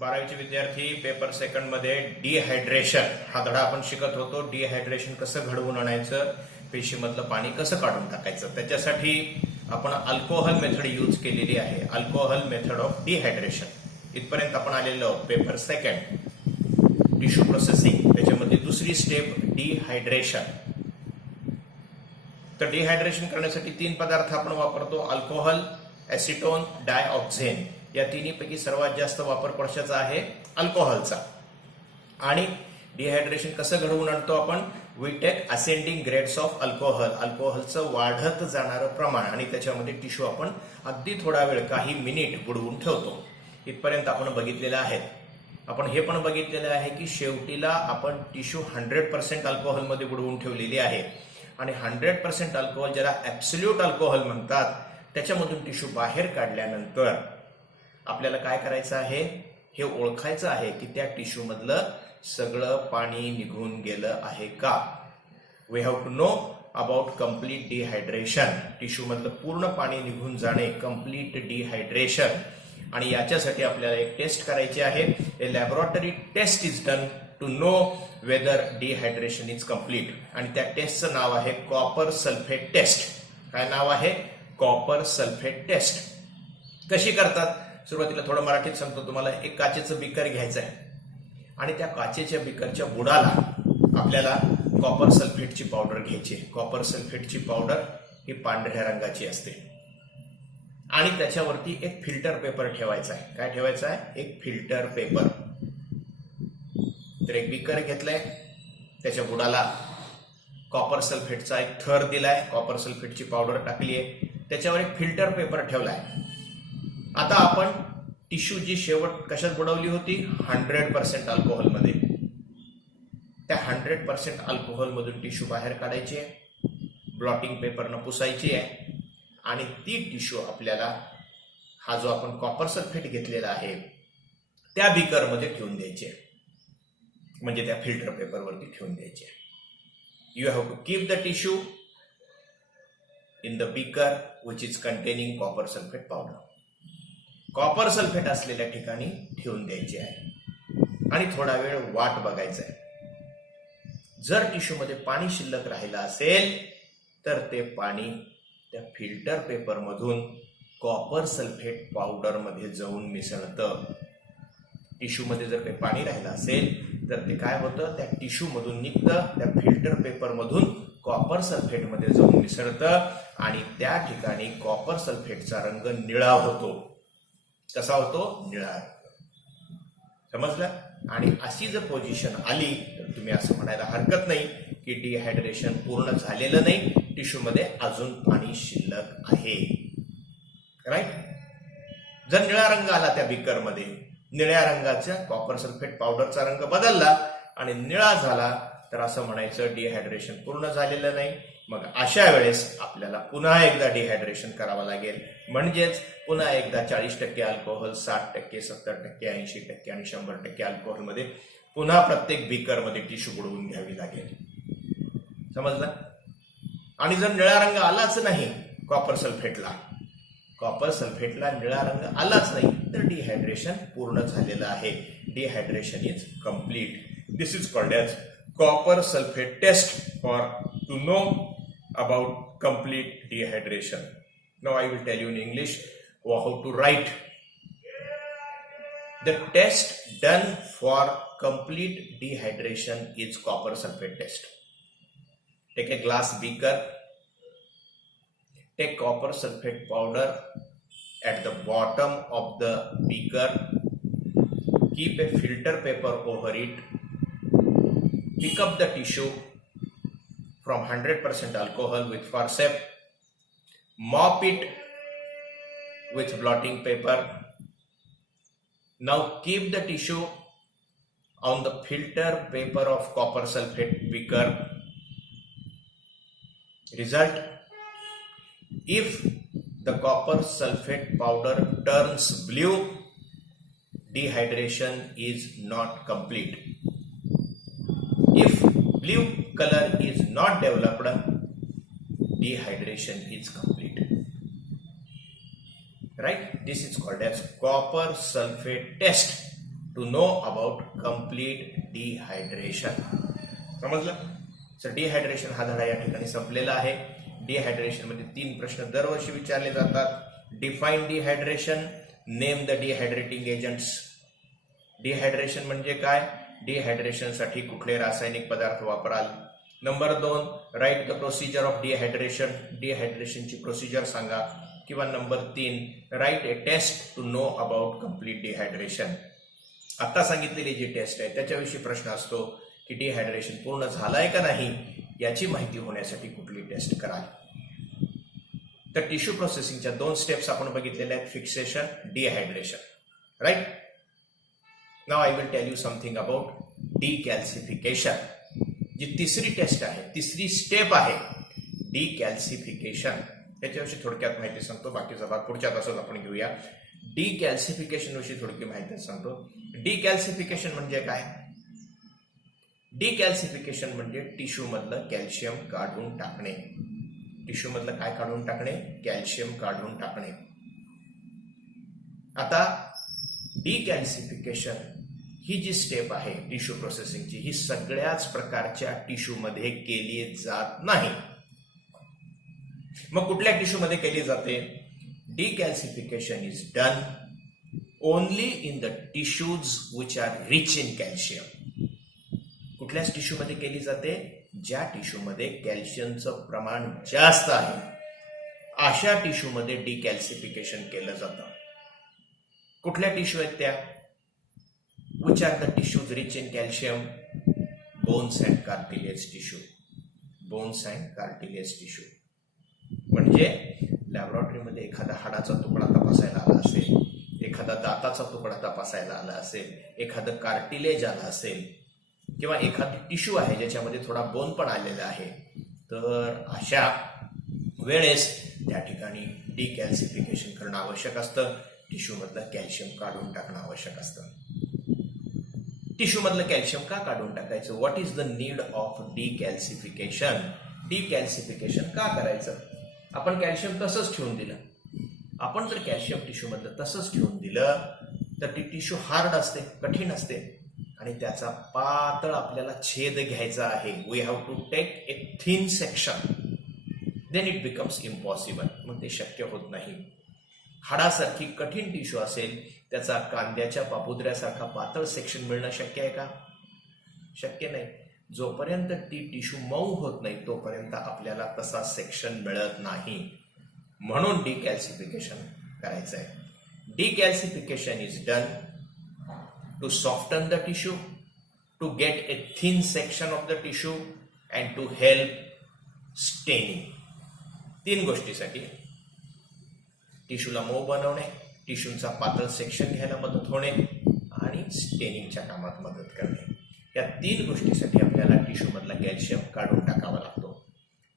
12वीचे विद्यार्थी paper second मध्ये dehydration हा धडा आपण शिकत होतो. डिहायड्रेशन कसं घडवून आणायचं, पेशीमधलं पाणी कसं काढून टाकायचं, त्याच्यासाठी आपण अल्कोहोल मेथड यूज केलेली आहे. अल्कोहोल मेथड ऑफ डिहायड्रेशन इथपर्यंत आपण आलेलो. पेपर सेकंड टिश्यू प्रोसेसिंग, त्याच्यामध्ये दुसरी स्टेप डिहायड्रेशन. तर डिहायड्रेशन करण्यासाठी 3 पदार्थ आपण वापरतो: अल्कोहोल, एसिटोन, डायऑक्झेन. या तिन्हीपैकी सर्वात जास्त वापर कशाचा आहे? अल्कोहोलचा. आणि डिहायड्रेशन कसं घडवून आणतो आपण? We take ascending grades of alcohol. अल्कोहोलचं वाढत जाणारं प्रमाण आणि त्याच्यामध्ये टिश्यू आपण अगदी थोडा वेळ, काही मिनिट बुडवून ठेवतो. इथपर्यंत आपण बघितलेलं आहे. आपण हे पण बघितलेलं आहे की शेवटीला आपण टिश्यू 100% अल्कोहोलमध्ये बुडवून ठेवलेली आहे. आणि 100% अल्कोहोल, ज्याला ऍब्सोल्यूट अल्कोहोल म्हणतात, त्याच्यामधून टिश्यू बाहेर काढल्यानंतर आपल्याला काय करायचं आहे? हे ओळखायचं आहे की त्या टिश्यू मधलं सगळं पाणी निघून गेलं आहे का. We have to know about complete dehydration. Tissue मधलं पूर्ण पाणी निघून जाणे, कम्प्लीट डिहायड्रेशन. आणि याच्यासाठी आपल्याला एक टेस्ट करायची आहे. A laboratory test is done to know whether dehydration is complete. आणि त्या टेस्टचं नाव आहे कॉपर सल्फेट टेस्ट. काय नाव आहे? Copper sulphate test. कशी करतात? सुरुवातीला थोडं मराठीत सांगतो तुम्हाला. एक काचेचं बिकर घ्यायचं आहे आणि त्या काचेच्या बिकरच्या बुडाला आपल्याला कॉपर सल्फेटची पावडर घ्यायची. कॉपर सल्फेटची पावडर ही पांढऱ्या रंगाची असते. आणि त्याच्यावरती एक फिल्टर पेपर ठेवायचा आहे. काय ठेवायचं आहे? एक फिल्टर पेपर. तर एक बिकर घेतलंय, त्याच्या बुडाला कॉपर सल्फेटचा एक थर दिलाय, कॉपर सल्फेटची पावडर टाकली आहे, त्याच्यावर एक फिल्टर पेपर ठेवलाय. आता आपण टिश्यू जी शेवट कशात बुडवली होती? 100% अल्कोहोलमध्ये. त्या 100% अल्कोहोल मधून टिश्यू बाहेर काढायची आहे, ब्लॉटिंग पेपरनं पुसायची आहे. आणि ती टिश्यू आपल्याला, हा जो आपण कॉपर सल्फेट घेतलेला आहे, त्या बिकरमध्ये ठेवून द्यायची आहे. म्हणजे त्या फिल्टर पेपरवरती ठेवून द्यायची आहे. You have to keep the tissue in the beaker which is containing copper sulphate powder. Copper sulphate असलेल्या ठिकाणी ठेवून द्यायची आहे आणि थोडा वेळ वाट बघायचा आहे. जर टिश्यू मध्ये पाणी शिल्लक राहिलं असेल तर ते पाणी त्या फिल्टर पेपर मधून कॉपर सल्फेट पावडर मध्ये जाऊन मिसळतं. टिश्यू मध्ये जर काही पाणी राहिलं असेल तर ते काय होतं? त्या टिश्यू मधून निघतं, त्या फिल्टर पेपर मधून कॉपर सल्फेट मध्ये जाऊन मिसळतं आणि त्या ठिकाणी कॉपर सल्फेटचा रंग निळा होतो. कसा होतो? निळा. समजलं? आणि अशी जर पोझिशन आली तर तुम्ही असं म्हणायला हरकत नाही की डिहायड्रेशन पूर्ण झालेलं नाही, टिश्यू मध्ये अजून पाणी शिल्लक आहे. राईट? जर निळा रंग आला त्या बिकर मध्ये, निळ्या रंगाच्या कॉपर सल्फेट पावडरचा रंग बदलला आणि निळा झाला, तर असं म्हणायचं डिहायड्रेशन पूर्ण झालेलं नाही. मग अशा वेळेस आपल्याला पुन्हा एकदा डिहायड्रेशन करावं लागेल. म्हणजेच पुन्हा एकदा 40% अल्कोहोल, 60%, 70%, 80% आणि 100% अल्कोहोलमध्ये पुन्हा प्रत्येक बिकरमध्ये टिश्यू बुडवून घ्यावी लागेल. समजलं? आणि जर निळा रंग आलाच नाही कॉपर सल्फेटला निळा रंग आलाच नाही, तर डिहायड्रेशन पूर्ण झालेलं आहे. Dehydration is complete. This is called as copper sulphate test for to know about complete dehydration. Now I will tell you in English how to write. The test done for complete dehydration is copper sulfate test. Take a glass beaker, take copper sulfate powder at the bottom of the beaker, keep a filter paper over it, pick up the tissue from 100% alcohol with forceps, mop it with blotting paper. Now keep the tissue on the filter paper of copper sulfate beaker. Result: if the copper sulfate powder turns blue, dehydration is not complete. If blue color is not developed, dehydration is complete. Right? This is called as copper sulfate test. To know about complete dehydration. समजलं? Sir dehydration हा धडा या ठिकाणी संपलेला आहे. Dehydration मध्ये 3 प्रश्न दरवर्षी विचारले जातात. Define dehydration, name the dehydrating agents. Dehydration म्हणजे काय? डिहायड्रेशन साठी कुठले रासायनिक पदार्थ वापराल. Number 2, write the procedure of dehydration. डिहायड्रेशनची प्रोसिजर सांगा. किंवा number 3, write a test to know about complete dehydration. आता सांगितलेली जी टेस्ट आहे त्याच्याविषयी प्रश्न असतो की डिहायड्रेशन पूर्ण झालंय का नाही याची माहिती होण्यासाठी कुठली टेस्ट कराल. तर टिश्यू प्रोसेसिंगच्या 2 स्टेप्स आपण बघितलेल्या आहेत. Fixation, dehydration. Right. Now I will tell you something about decalcification. जी तिसरी टेस्ट आहे, तिसरी स्टेप आहे डिकॅल्सिफिकेशन. त्याच्याविषयी थोडक्यात माहिती सांगतो. बाकीचा भाग पुढच्या तासात आपण घेऊया. डिकॅल्सिफिकेशन विषयी थोडकी माहिती सांगतो. डिकॅल्सिफिकेशन म्हणजे काय? डिकॅल्सिफिकेशन म्हणजे टिश्यू मधलं कॅल्शियम काढून टाकणे. टिश्यू मधलं काय काढून टाकणे? कॅल्शियम काढून टाकणे. आता डिकॅल्सिफिकेशन ही जी स्टेप आहे टिश्यू प्रोसेसिंगची, ही सगळ्याच प्रकारच्या टिश्यू मध्ये केली जात नाही. मग कुठल्या टिश्यू मध्ये केली जाते? Decalcification is done only in the tissues which are rich in calcium. कुठल्याच टिश्यू मध्ये केली जाते? ज्या टिश्यू मध्ये कॅल्शियमचं प्रमाण जास्त आहे अशा टिश्यू मध्ये डिकॅल्सिफिकेशन केलं जातं. कुठल्या टिश्यू आहेत त्या? Which are the tissues rich in calcium? Bones and cartilage tissue. Bones and cartilage tissue म्हणजे लॅबोरेटरीमध्ये एखादा हाडाचा तुकडा तपासायला आला असेल, एखादा दाताचा तुकडा तपासायला आला असेल, एखादं कार्टिलेज आलं असेल किंवा एखादी टिश्यू आहे ज्याच्यामध्ये थोडा बोन पण आलेला आहे, तर अशा वेळेस त्या ठिकाणी डिकॅल्सिफिकेशन करणं आवश्यक असतं. टिश्यू मधलं कॅल्शियम काढून टाकणं आवश्यक असतं. टिश्यू मधलं कॅल्शियम का काढून टाकायचं? What is the need of decalcification? Decalcification का करायचं? आपण कॅल्शियम तसंच ठेवून दिलं. आपण जर कॅल्शियम टिश्यू मधलं तसंच ठेवून दिलं तर ती टिश्यू हार्ड असते, कठीण असते आणि त्याचा पातळ आपल्याला छेद घ्यायचा आहे. We have to take a thin section. Then it becomes impossible. मग ते शक्य होत नाही. हाडासारखी कठीण टिश्यू असेल, त्याचा कांद्याच्या पापुद्र्यासारखा पातळ सेक्शन मिळणं शक्य आहे का? शक्य नाही. जोपर्यंत ती टिश्यू मऊ होत नाही तोपर्यंत आपल्याला तसा सेक्शन मिळत नाही. म्हणून डिकॅल्सिफिकेशन करायचं आहे. Decalcification is done to soften the tissue, to get a thin section of the tissue and to help staining. 3 गोष्टीसाठी: टिश्यूला मऊ बनवणे, टिश्यूचा पातळ सेक्शन घ्यायला मदत होणे आणि स्टेनिंगच्या कामात मदत करणे. या 3 गोष्टीसाठी आपल्याला टिश्यू मधला कॅल्शियम काढून टाकावा लागतो.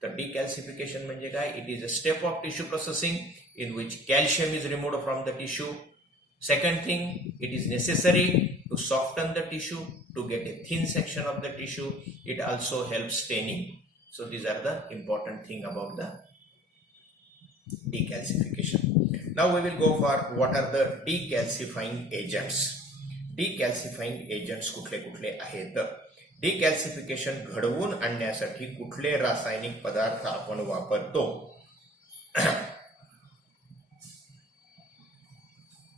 तर डिकॅल्सिफिकेशन म्हणजे काय? It is a step of tissue processing in which calcium is removed from the tissue. Second thing, it is necessary to soften the tissue, to get a thin section of the tissue. It also helps staining. So these are the important thing about the decalcification. Now we will go for what are the decalcifying agents. Decalcifying agents कुठले कुठले आहेत? Decalcification घडवून आणण्यासाठी कुठले रासायनिक पदार्थ आपण वापरतो?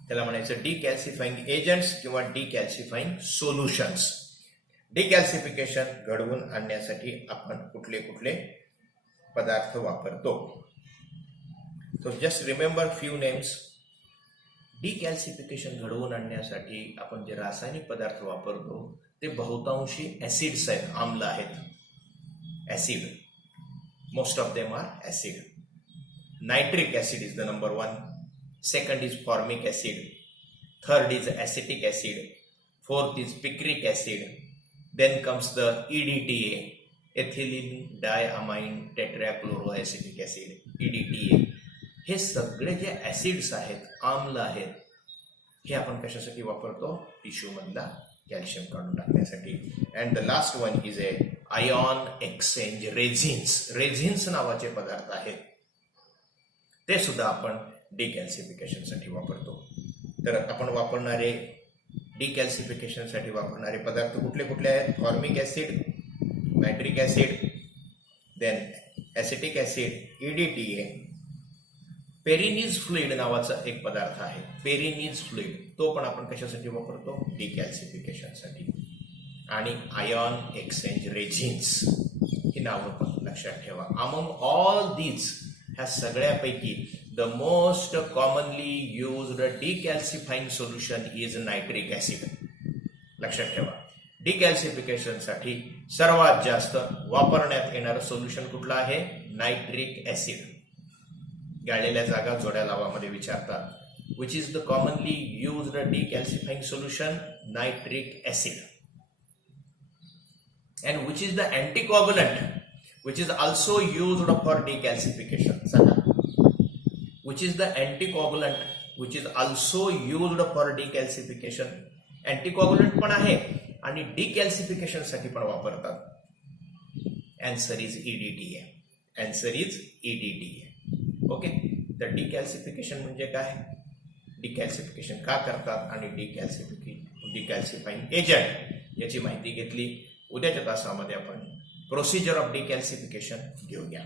त्याला म्हणायचं डिकॅल्सिफाईंग एजंट्स किंवा डिकॅल्सिफाईंग सोल्युशन्स. डिकॅल्सिफिकेशन घडवून आणण्यासाठी आपण कुठले कुठले पदार्थ वापरतो? तो just remember few names. Decalcification घडवून आणण्यासाठी आपण जे रासायनिक पदार्थ वापरतो ते बहुतांशी ऍसिड्स आहेत, आम्ल आहेत. Acid, most of them are acid. Nitric acid is the number 1. Second is formic acid. Third is acetic acid. Fourth is picric acid. Then comes the EDTA, ethylene diamine tetrachloroacetic acid, EDTA. हे सगळे जे acids आहेत, आम्ल आहेत, हे आपण कशासाठी वापरतो? टिश्यू मधला कॅल्शियम काढून टाकण्यासाठी. And the last one is a ion exchange resins. Resins नावाचे पदार्थ आहेत, ते सुद्धा आपण डिकॅल्सिफिकेशन साठी वापरतो. तर आपण वापरणारे डिकॅल्सिफिकेशन साठी वापरणारे पदार्थ कुठले कुठले आहेत? Formic acid, nitric acid, then acetic acid, EDTA. Perenyi's fluid नावाचा एक पदार्थ आहे, पेरिनीज फ्लुइड, तो पण आपण कशासाठी वापरतो? डिकॅल्सिफिकेशनसाठी. आणि आयॉन एक्सचेंज रेजिन्स ही नावं पण लक्षात ठेवा. अमंग ऑल दीज, ह्या सगळ्यापैकी the most commonly used decalcifying solution is nitric acid. लक्षात ठेवा, डिकॅल्सिफिकेशनसाठी सर्वात जास्त वापरण्यात येणारं सोल्युशन कुठलं आहे? Nitric acid. गाळलेल्या जागा जोड्या लावामध्ये विचारतात. Which is the commonly used decalcifying solution? Nitric acid. And which is the anticoagulant which is also used for decalcification? सांगा. Which is the anticoagulant which is also used for decalcification? Anticoagulant पण आहे आणि decalcification साठी पण वापरतात. Answer is EDTA. Answer is EDTA. Okay. तर decalcification म्हणजे काय? डिकॅल्सिफिकेशन का करतात आणि डिकॅल्सिफाईंग एजंट याची माहिती घेतली. उद्याच्या तासामध्ये आपण प्रोसिजर ऑफ डिकॅल्सिफिकेशन घेऊया.